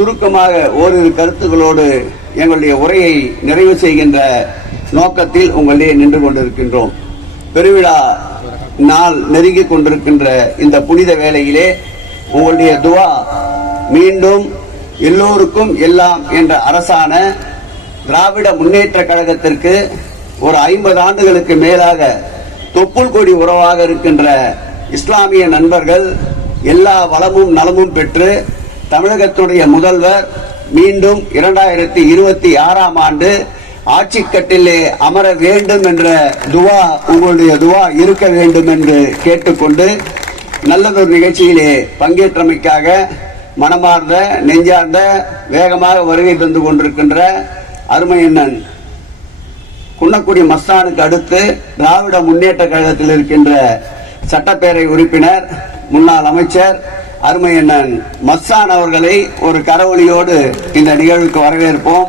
சுருக்கமாக ஓரிரு கருத்துக்களோடு எங்களுடைய உரையை நிறைவு செய்கின்ற நோக்கத்தில் உங்களிடையே நின்று கொண்டிருக்கின்றோம். பெருவிழா நாள் நெருங்கிக் கொண்டிருக்கின்ற இந்த புனித வேளையிலே உங்களுடைய துவா மீண்டும் எல்லோருக்கும் எல்லாம் என்ற அரசான திராவிட முன்னேற்ற கழகத்திற்கு ஒரு ஐம்பது ஆண்டுகளுக்கு மேலாக தொப்புள் கொடி உறவாக இருக்கின்ற இஸ்லாமிய நண்பர்கள் எல்லா வளமும் நலமும் பெற்று தமிழகத்துடைய முதல்வர் மீண்டும் இரண்டாயிரத்தி இருபத்தி ஆறாம் ஆண்டு ஆட்சிக்கட்டிலே அமர வேண்டும் என்ற துவா உங்களுடைய துவா இருக்க வேண்டும் என்று கேட்டுக்கொண்டு நல்லதொரு நிகழ்ச்சியிலே பங்கேற்றமைக்காக மனமார்ந்த நெஞ்சார்ந்த வேகமாக வருகை தந்து கொண்டிருக்கின்ற அருமையண்ணன் குன்னக்குடி மஸ்தானுக்கு அடுத்து திராவிட முன்னேற்ற கழகத்தில் இருக்கின்ற சட்டப்பேரவை உறுப்பினர் முன்னாள் அமைச்சர் அருமையண்ணன் மஸ்தான் அவர்களை ஒரு கரவொலியோடு இந்த நிகழ்வுக்கு வரவேற்போம்.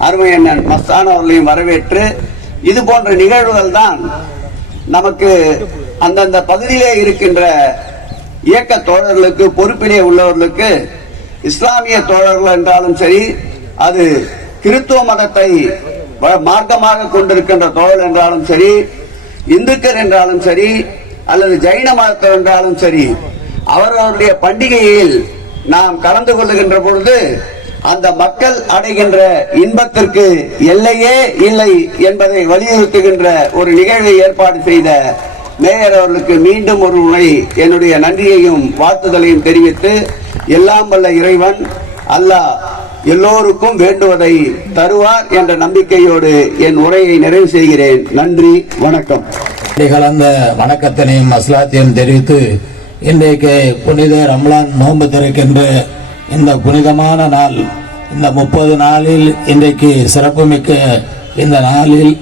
அருமையண்ணன் மஸ்தான் அவர்களையும் வரவேற்று இது போன்ற நிகழ்வுகள் தான் நமக்கு அந்தந்த பகுதியிலே இருக்கின்ற இயக்க தோழர்களுக்கு பொறுப்பிலே உள்ளவர்களுக்கு இஸ்லாமிய தோழர்கள் என்றாலும் சரி அது கிறித்துவ மதத்தை வ- மார்க்கமாக கொண்டிருக்கின்ற தோழர் என்றாலும் சரி இந்துக்கள் என்றாலும் சரி அல்லது ஜைன மதத்தை என்றாலும் சரி அவரவருடைய பண்டிகையில் நாம் கலந்து கொள்ளுகின்ற பொழுது அந்த மக்கள் அடைகின்ற இன்பத்திற்கு எல்லையே இல்லை என்பதை வலியுறுத்துகின்ற ஒரு நிகழ்வை ஏற்பாடு செய்த மேயர் அவர்களுக்கு மீண்டும் ஒரு முறை என்னுடைய நன்றியையும் வாழ்த்துதலையும் தெரிவித்து எல்லாம் வல்ல இறைவன் அல்லாஹ் எல்லோருக்கும் வேண்டுவதை தருவார் என்ற நம்பிக்கையோடு என் உரையை நிறைவு செய்கிறேன். நன்றி வணக்கம். கலந்த வணக்கத்தினையும் அஸ்லாத்தையும் தெரிவித்து இன்றைக்கு புனித ரம்லான் நோன்பு திறக்கின்ற இந்த புனிதமான நாள் இந்த முப்பது நாளில் இன்றைக்கு சிறப்புமிக்க இந்த நாளில்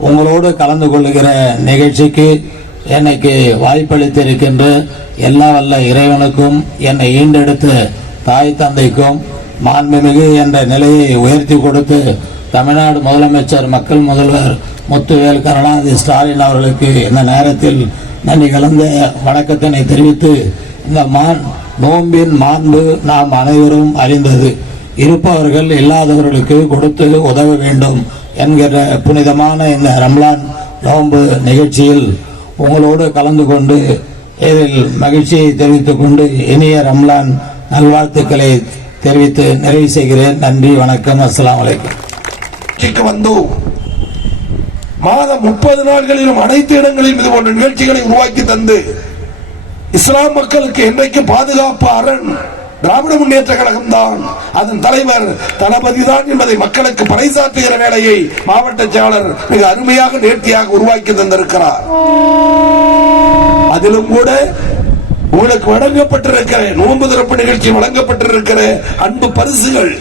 உங்களோடு கலந்து கொள்ளுகிற நிகழ்ச்சிக்கு எனக்கு வாய்ப்பளித்திருக்கின்ற எல்லா வல்ல இறைவனுக்கும் என்னை ஈண்டெடுத்த தாய் தந்தைக்கும் மாண்புமிகு என்ற நிலையை உயர்த்தி கொடுத்து தமிழ்நாடு முதலமைச்சர் மக்கள் முதல்வர் முத்துவேல் கருணாநிதி ஸ்டாலின் அவர்களுக்கு இந்த நேரத்தில் நன்றி கலந்த வணக்கத்தினை தெரிவித்து இந்த மான் நோம்பின் மாண்பு நாம் அனைவரும் அறிந்தது. இருப்பவர்கள் இல்லாதவர்களுக்கு கொடுத்து உதவ வேண்டும் என்கிற புனிதமான இந்த ரம்லான் நோம்பு நிகழ்ச்சியில் உங்களோடு கலந்து கொண்டு இதில் மகிழ்ச்சியை தெரிவித்துக் கொண்டு இனிய ரம்லான் நல்வாழ்த்துக்களை தெரிவித்து நிறைவு செய்கிறேன். நன்றி வணக்கம் அஸ்லாம் வலைக்கம் வந்து மாதம் முப்பது நாட்களிலும் அனைத்து இடங்களிலும் இது போன்ற நிகழ்ச்சிகளை உருவாக்கி தந்து இஸ்லாம் மக்களுக்கு என்றைக்கு பாதுகாப்பு அரண் திராவிட முன்னேற்ற கழகம் தான். அதன் தலைவர் தளபதி தான் என்பதை மக்களுக்கு பறைசாற்றுகிற வேலையை மாவட்ட செயலர் மிக அருமையாக நேர்த்தியாக உருவாக்கி தந்திருக்கிறார். அதிலும் கூட உங்களுக்கு வழங்கப்பட்டிருக்கிற நோன்பு திறப்பு நிகழ்ச்சி வழங்கப்பட்டிருக்கிற அன்பு பரிசுகள்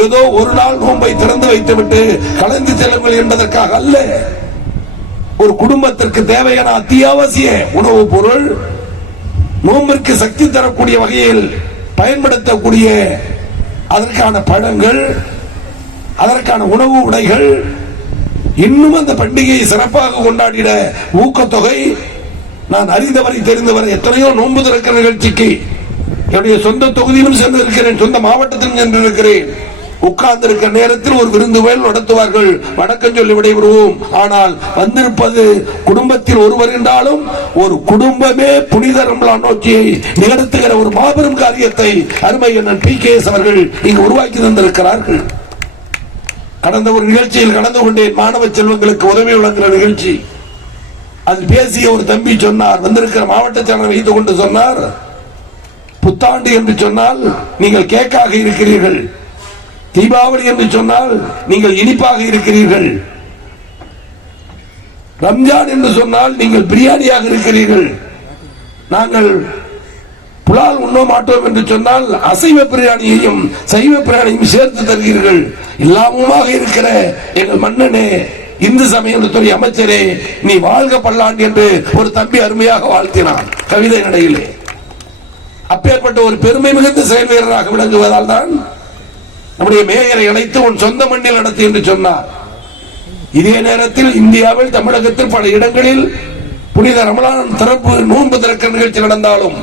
ஏதோ ஒரு நாள் நோன்பை திறந்து வைத்துவிட்டு கலந்து செல்லுங்கள் என்பதற்காக அல்ல. ஒரு குடும்பத்திற்கு தேவையான அத்தியாவசிய உணவுப் பொருள் நோம்பிற்கு சக்தி தரக்கூடிய வகையில் பயன்படுத்தக்கூடிய அதற்கான பழங்கள் அதற்கான உணவு உடைகள் இன்னும் அந்த பண்டிகையை சிறப்பாக கொண்டாடிட ஊக்கத்தொகை நான் அறிந்தவரை தெரிந்தவரை எத்தனையோ நோன்பு திறக்கிற நிகழ்ச்சிக்கு என்னுடைய சொந்த தொகுதியிலும் சென்று இருக்கிறேன் சொந்த மாவட்டத்திலும் சென்று உட்கார்ந்திருக்க நேரத்தில் ஒரு விருந்து வேல் நடத்துவார்கள். வணக்கம் சொல்லி விடைபெறுவோம். ஆனால் வந்திருப்பது குடும்பத்தில் ஒருவர் என்றாலும் ஒரு குடும்பமே புனித ரம்லான் நோக்கியை நிகழ்த்துகிற ஒரு மாபெரும் காரியத்தை அருமை அண்ணன் பி கே எஸ் அவர்கள் இங்கு உருவாக்கி தந்திருக்கிறார்கள். கடந்த ஒரு நிகழ்ச்சியில் கலந்து கொண்டேன். மாணவ செல்வங்களுக்கு உதவி வழங்குகிற நிகழ்ச்சி. அதில் பேசிய ஒரு தம்பி சொன்னார். வந்திருக்கிற மாவட்ட செயலர் வைத்துக் கொண்டு சொன்னார். புத்தாண்டு என்று சொன்னால் நீங்கள் கேக்காக இருக்கிறீர்கள். தீபாவளி என்று சொன்னால் நீங்கள் இனிப்பாக இருக்கிறீர்கள். ரம்ஜான் என்று சொன்னால் நீங்கள் பிரியாணியாக இருக்கிறீர்கள். நாங்கள் புலால் உண்ண மாட்டோம் என்று சொன்னால் அசைவ பிரியாணியையும் சைவ பிரியாணியும் சேர்த்து தருகிறீர்கள். எல்லாமுமாக இருக்கிற எங்கள் மன்னனே இந்து சமயத்துறை அமைச்சரே நீ வாழ்க பல்லாண்டு என்று ஒரு தம்பி அருமையாக வாழ்த்தினான் கவிதை நடையிலே. அப்பேற்பட்ட ஒரு பெருமை மிகுந்த செயல் வீரராக விளங்குவதால் தான் நம்முடைய மேயரை அழைத்து உன் சொந்த மண்ணில் நடத்து என்று சொன்னார். இதே நேரத்தில் இந்தியாவில் தமிழகத்தில் பல இடங்களில் புனித ரமலான் திறப்பு நோன்பு திறக்க நிகழ்ச்சி நடந்தாலும்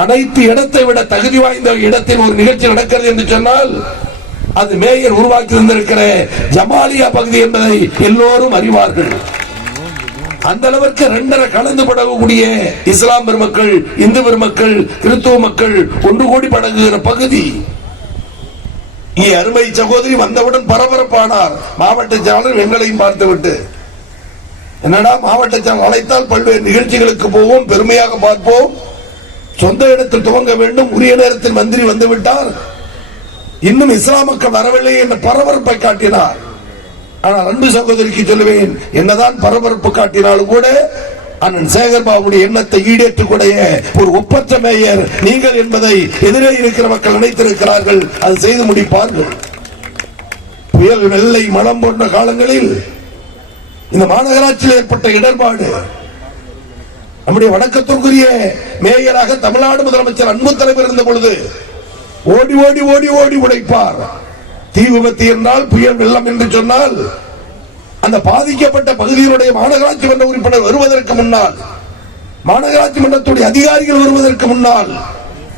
அனைத்து இடத்தை விட தகுதி வாய்ந்த இடத்தில் ஒரு நிகழ்ச்சி நடக்கிறது என்று சொன்னால் அது மேயர் உருவாக்கி தந்திருக்கிற ஜமாலியா பகுதி என்பதை எல்லோரும் அறிவார்கள். அந்த அளவிற்கு ரெண்டரை கலந்து பழகக்கூடிய இஸ்லாம் பெருமக்கள் இந்து பெருமக்கள் கிறிஸ்துவ மக்கள் ஒன்று கோடி படகுகிற பகுதி இங்கே அருமை சகோதரி வந்தவுடன் பரபரப்பானார் மாவட்ட செயலாளர் எங்களையும் பார்த்துவிட்டு என்னடா மாவட்ட செயலாளர் அழைத்தால் பல்வேறு நிகழ்ச்சிகளுக்கு போவோம் பெருமையாக பார்ப்போம் சொந்த இடத்தில் துவங்க வேண்டும் உரிய நேரத்தில் மந்திரி வந்து விட்டார் இன்னும் இஸ்லாம் மக்கள் வரவில்லை என்ற பரபரப்பை காட்டினார் ஆனால் அன்பு சகோதரிக்கு சொல்லுவேன் என்னதான் பரபரப்பு காட்டினாலும் கூட அண்ணன் சேகர்பாபுடைய எண்ணத்தை ஈடேற்றக்கூடிய ஒரு ஒப்பற்ற மேயர் நீங்கள் என்பதை எதிரே இருக்கிற மக்கள் நினைத்திருக்கிறார்கள். அது செய்து முடிப்பார்கள். புயல் வெள்ளை மனம் போன்ற காலங்களில் இந்த மாநகராட்சியில் ஏற்பட்ட இடர்பாடு நம்முடைய வணக்கத்திற்குரிய மேயராக தமிழ்நாடு முதலமைச்சர் அன்பு தலைவர் இருந்த பொழுது ஓடி ஓடி ஓடி ஓடி உழைப்பார். தீ விபத்து என்றால் புயல் வெள்ளம் என்று சொன்னால் அந்த பாதிக்கப்பட்ட பகுதியினுடைய மாநகராட்சி மன்ற உறுப்பினர் வருவதற்கு முன்னால் மாநகராட்சி மன்றத்துடைய அதிகாரிகள் வருவதற்கு முன்னால்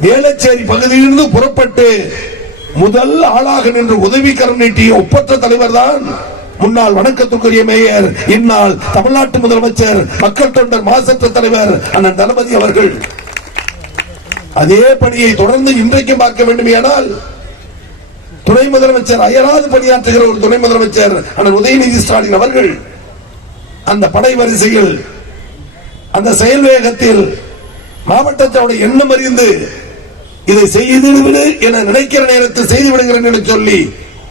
வேளச்சேரி பகுதியிலிருந்து புறப்பட்டு முதல் ஆளாக நின்று உதவிக்கரம் நீட்டிய ஒப்பற்ற தலைவர் தான் முன்னாள் வணக்கத்துக்குரிய மேயர் இந்நாள் தமிழ்நாட்டு முதலமைச்சர் மக்கள் தொண்டர் மாசற்ற தலைவர் அண்ணன் தளபதி அவர்கள். அதே பணியை தொடர்ந்து இன்றைக்கும் பார்க்க வேண்டுமேயானால் துணை முதலமைச்சர் அயராது பணியாற்றுகிற ஒரு துணை முதலமைச்சர் அண்ணன் உதயநிதி ஸ்டாலின் அவர்கள் அந்த படை வரிசையில் அந்த செயல் வேகத்தில் மாவட்டத்தோட எண்ணம் அறிந்து இதை செய்துவிடு என நினைக்கிற நேரத்தில் செய்து விடுகிறேன் என்று சொல்லி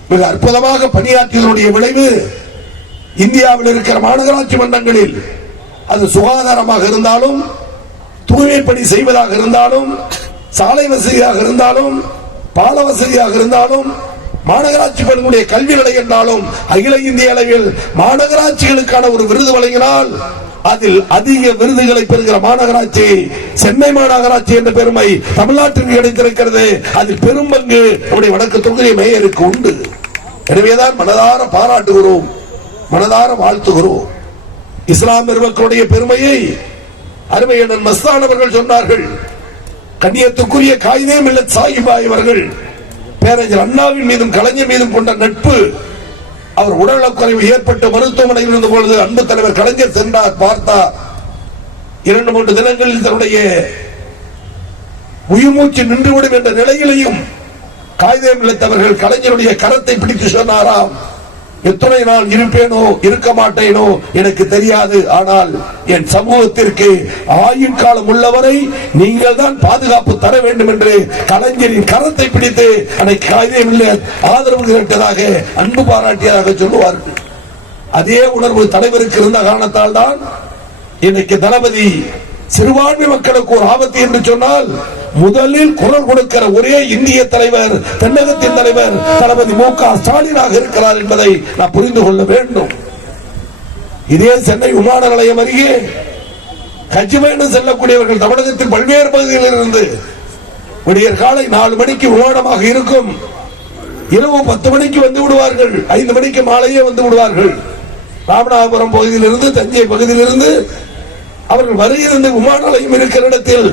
மிக அற்புதமாக பணியாற்றியதனுடைய விளைவு இந்தியாவில் இருக்கிற மாநகராட்சி மன்றங்களில் அது சுகாதாரமாக இருந்தாலும் தூய்மை பணி செய்வதாக இருந்தாலும் சாலை வசதியாக இருந்தாலும் பால வசதியாக இருந்தாலும் மாநகராட்சி பெண்களுடைய கல்வி விலை என்றாலும் அகில இந்திய அளவில் மாநகராட்சிகளுக்கான ஒரு விருது வழங்கினால் அதில் அதிக விருதுகளை பெறுகிற மாநகராட்சி சென்னை மாநகராட்சி என்ற பெருமை தமிழ்நாட்டிற்கு கிடைத்திருக்கிறது. அதில் பெரும் பங்கு நம்முடைய வடக்கு தொகுதி மேயருக்கு உண்டு. எனவேதான் மனதார பாராட்டுகிறோம் மனதார வாழ்த்துகிறோம். இஸ்லாம் பெருமக்களுடைய பெருமையை அருமையண்ணன் மஸ்தான் அவர்கள் சொன்னார்கள். கண்ணியத்துக்குரிய காயிதே இல்ல சாஹிபாய் அவர்கள் பேரஞ்சர் அண்ணாவின் மீதும் கலைஞர் மீதும் கொண்ட நட்பு அவர் உடல்நலக்குறைவு ஏற்பட்டு மருத்துவமனையில் இருந்த பொழுது அன்பு தலைவர் கலைஞர் சென்றார் பார்த்தார் இரண்டு மூன்று தினங்களில் தன்னுடைய உயிர்மூச்சு நின்றுவிடும் என்ற நிலையிலையும் காகிதம் இழுத்தவர்கள் கலைஞருடைய கரத்தை பிடித்து சொன்னாராம். எத்தனை நாள் இருப்பேனோ இருக்க மாட்டேனோ எனக்கு தெரியாது. ஆனால் என் சமூகத்திற்கு ஆயுள் காலம் உள்ளவரை நீங்கள் தான் பாதுகாப்பு தர வேண்டும் என்று கலைஞரின் கரத்தை பிடித்து அன்னைக்கு ஆதரவு திரட்டதாக அன்பு பாராட்டியதாக சொல்லுவார்கள். அதே உணர்வு தலைவருக்கு இருந்த காரணத்தால் தான் இன்னைக்கு தளபதி சிறுபான்மை மக்களுக்கு ஒரு ஆபத்து என்று சொன்னால் முதலில் குரல் கொடுக்கிற ஒரே இந்திய தலைவர் தென்னகத்தின் தலைவர் தளபதி மு க ஸ்டாலினாக இருக்கிறார் என்பதை நான் புரிந்து கொள்ள வேண்டும். இதே சென்னை விமான நிலையம் அருகே கஜ்மேனு செல்லக்கூடியவர்கள் தமிழகத்தின் பல்வேறு பகுதிகளில் இருந்து விடியற் காலை நாலு மணிக்கு விமானமாக இருக்கும். இரவு பத்து மணிக்கு வந்து விடுவார்கள். ஐந்து மணிக்கு மாலையே வந்து விடுவார்கள். ராமநாதபுரம் பகுதியிலிருந்து தஞ்சை பகுதியிலிருந்து அவர்கள் வருகிறது விமான நிலையம் இருக்கிற இடத்தில்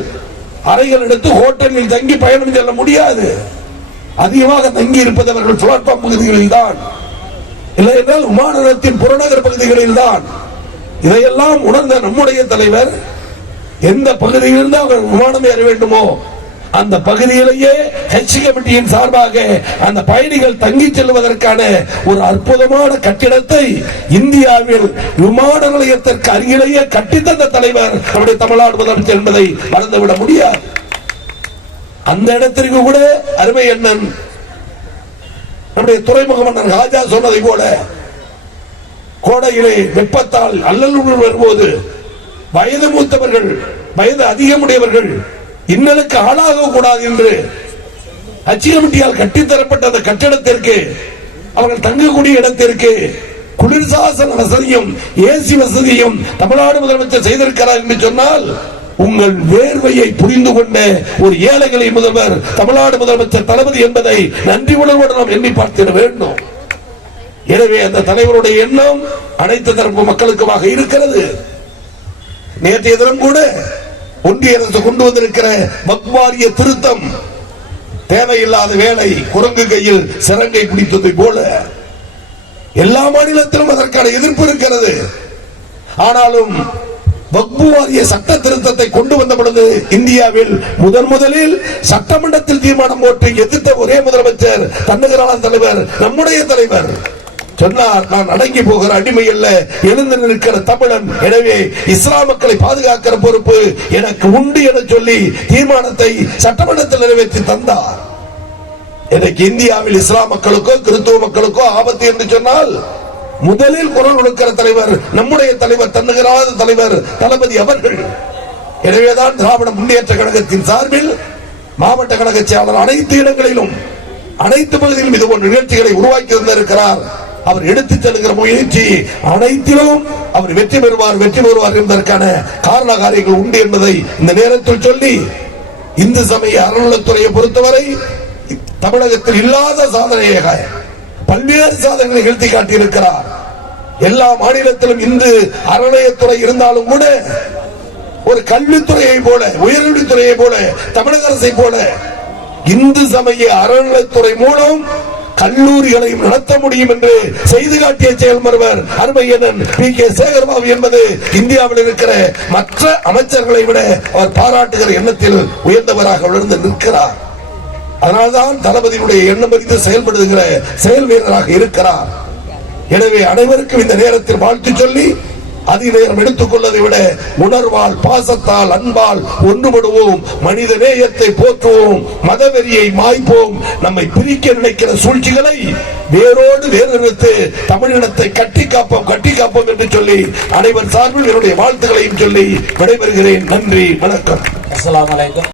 அறைகள் எடுத்து ஹோட்டலில் தங்கி பயணம் செல்ல முடியாது. அதிகமாக தங்கி இருப்பது அவர்கள் பிளாட்பார்ம் பகுதிகளில் தான். இல்லை என்றால் விமான நிலையத்தின் புறநகர் பகுதிகளில் தான். இதையெல்லாம் உணர்ந்த நம்முடைய தலைவர் எந்த பகுதியிலிருந்து அவர் விமானம் ஏற வேண்டுமோ அந்த பகுதியிலேயே ஹெச்ஏமிட்டியின் சார்பாக அந்த பயணிகள் தங்கி செல்வதற்கான ஒரு அற்புதமான கட்டிடத்தை இந்தியாவில் விமான நிலையத்திற்கு அருகிலேயே கட்டித்தந்த தலைவர் நம்முடைய தமிழ்நாடு முதலமைச்சர் என்பதை மறந்துவிட முடியாது. அந்த இடத்திற்கு கூட அருமை அண்ணன் நம்முடைய துறைமுக மன்னன் ராஜா சொன்னதை போல கோடையிலே வெப்பத்தால் அல்லலுடன் வரும்போது வயது மூத்தவர்கள் வயது அதிகமுடையவர்கள் இன்னலுக்கு ஆளாக கூடாது என்று அச்சியமிட்டியால் கட்டித்தரப்பட்ட அந்த கட்டிடத்திற்கு அவர்கள் தங்கக்கூடிய இடத்திற்கு குளிர்சாசன வசதியும் ஏசி வசதியும் தமிழ்நாடு முதலமைச்சர் செய்திருக்கிறார் என்று சொன்னால் உங்கள் வேர்வையை புரிந்து கொண்ட ஒரு ஏழைகளை முதல்வர் தமிழ்நாடு முதலமைச்சர் தளபதி என்பதை நன்றி உணர்வோடு நாம் எண்ணி பார்த்திட வேண்டும். எனவே அந்த தலைவருடைய எண்ணம் அனைத்து தரப்பு மக்களுக்குமாக இருக்கிறது. நேற்றைய தினம் கூட ஒன்றிய அரசு கொண்டு வந்திருக்கிற வக்வாரிய திருத்தம். தேவையில்லாத வேலை குரங்கு கையில் சிறங்கை பிடித்ததை போல எல்லா மாநிலத்திலும் அதற்கான எதிர்ப்பு இருக்கிறது. ஆனாலும் வக்பு வாரிய சட்ட திருத்தத்தை கொண்டு வந்த பொழுது இந்தியாவில் முதன் முதலில் சட்டமன்றத்தில் தீர்மானம் போட்டு எதிர்த்த ஒரே முதலமைச்சர் தன்னகரான தலைவர் நம்முடைய தலைவர். சொன்னார் நான் அடங்கி போகிற அடிமை அல்ல எழுந்து நிற்கிற தமிழன். எனவே இஸ்லாம் மக்களை பாதுகாக்கிற பொறுப்பு எனக்கு உண்டு என சொல்லி தீர்மானத்தை சட்டமன்றத்தில் நிறைவேற்றி தந்தார். எனக்கு இந்தியாவில் இஸ்லாம் மக்களுக்கோ கிறிஸ்துவ மக்களுக்கோ ஆபத்து என்று சொன்னால் முதலில் குரல் கொடுக்கிற தலைவர் நம்முடைய தலைவர் தன்னுகிறாத தலைவர் தளபதி அவர்கள். எனவேதான் திராவிட முன்னேற்ற கழகத்தின் சார்பில் மாவட்ட கழக செயலாளர் அனைத்து இடங்களிலும் அனைத்து பகுதியிலும் இது போன்ற நிகழ்ச்சிகளை உருவாக்கி வந்திருக்கிறார் அவர் எடுத்து செல்கிற முயற்சி அனைத்திலும் அவர் வெற்றி பெறுவார் வெற்றி பெறுவார் என்பதற்கான காரண காரியங்கள் உண்டு என்பதை இந்த நேரத்தில் சொல்லி இந்து சமய அறநிலத்துறையை பொறுத்தவரை தமிழகத்தில் இல்லாத சாதனையாக பல்வேறு சாதனைகளை நிகழ்த்தி காட்டியிருக்கிறார். எல்லா மாநிலத்திலும் இந்து அறநிலையத்துறை இருந்தாலும் கூட ஒரு கல்வித்துறையை போல உயர்கல்வித்துறையை போல தமிழக அரசை போல இந்து சமய அறநிலைத்துறை மூலம் கல்லூரிகளையும் நடத்த முடியும் என்று செய்து காட்டிய செயல்மருவர் அருமையனன் பி கே சேகர்பாபு என்பது இந்தியாவில் இருக்கிற மற்ற அமைச்சர்களை விட அவர் பாராட்டுகிற எண்ணத்தில் உயர்ந்தவராக உணர்ந்து நிற்கிறார். அதனால்தான் தளபதியினுடைய எண்ணம் அறிந்து செயல்படுகிற செயல் வீரராக இருக்கிறார். எனவே அனைவருக்கும் இந்த நேரத்தில் வாழ்த்து சொல்லி அதிநேரம் எடுத்துக் விட உணர்வால் பாசத்தால் அன்பால் ஒன்றுபடுவோம். மனித நேயத்தை போற்றுவோம். மதவெறியை மாய்ப்போம். நம்மை பிரிக்க நினைக்கிற சூழ்ச்சிகளை வேரோடு வேறறுத்து தமிழினத்தை கட்டி காப்போம் கட்டி காப்போம் என்று சொல்லி அனைவர் சார்பில் என்னுடைய வாழ்த்துக்களையும் சொல்லி விடைபெறுகிறேன். நன்றி வணக்கம். அஸ்லாம் வலைக்கம்